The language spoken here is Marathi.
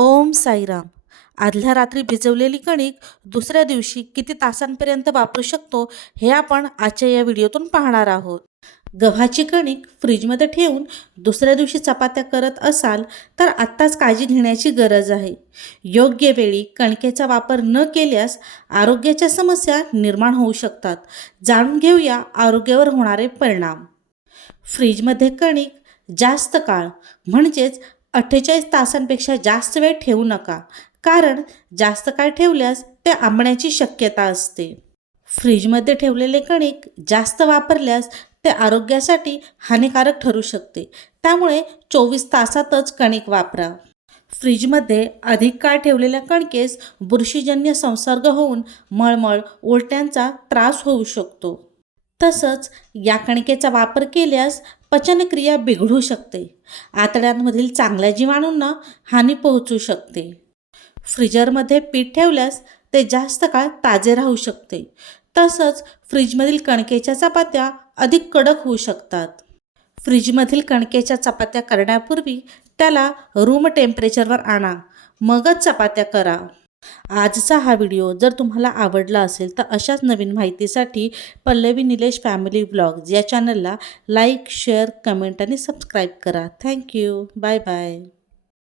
ओम साईराम. आदल्या रात्री भिजवलेली कणिक दुसऱ्या दिवशी किती तासांपर्यंत वापरू शकतो हे आपण आजच्या या व्हिडिओतून पाहणार आहोत. गव्हाची कणिक फ्रीजमध्ये ठेवून दुसऱ्या दिवशी चपात्या करत असाल तर आत्ताच काळजी घेण्याची गरज आहे. योग्य वेळी कणकेचा वापर न केल्यास आरोग्याच्या समस्या निर्माण होऊ शकतात. जाणून घेऊया आरोग्यावर होणारे परिणाम. फ्रीजमध्ये कणिक जास्त काळ म्हणजेच अठ्ठेचाळीस तासांपेक्षा जास्त वेळ ठेवू नका. कारण जास्त काळ ठेवल्यास ते आंबण्याची शक्यता असते. फ्रीजमध्ये ठेवलेले कणिक जास्त वापरल्यास ते आरोग्यासाठी हानिकारक ठरू शकते. त्यामुळे चोवीस तासातच कणिक वापरा. फ्रीजमध्ये अधिक काळ ठेवलेल्या कणकेस बुरशीजन्य संसर्ग होऊन मळमळ उलट्यांचा त्रास होऊ शकतो. तसंच या कणकेचा वापर केल्यास पचनक्रिया बिघडू शकते. आतड्यांमधील चांगल्या जीवाणूंना हानी पोहोचू शकते. फ्रीजरमध्ये पीठ ठेवल्यास ते जास्त काळ ताजे राहू शकते. तसंच फ्रीजमधील कणकेच्या चपात्या अधिक कडक होऊ शकतात. फ्रीजमधील कणकेच्या चपात्या करण्यापूर्वी त्याला रूम टेम्परेचरवर आणा. मगच चपात्या करा. आजचा हा व्हिडिओ जर तुम्हाला आवडला असेल तर अशाच नवीन माहितीसाठी पल्लवी निलेश फॅमिली ब्लॉग्स या चॅनलला लाईक शेअर कमेंट आणि सबस्क्राईब करा. Thank you. Bye bye.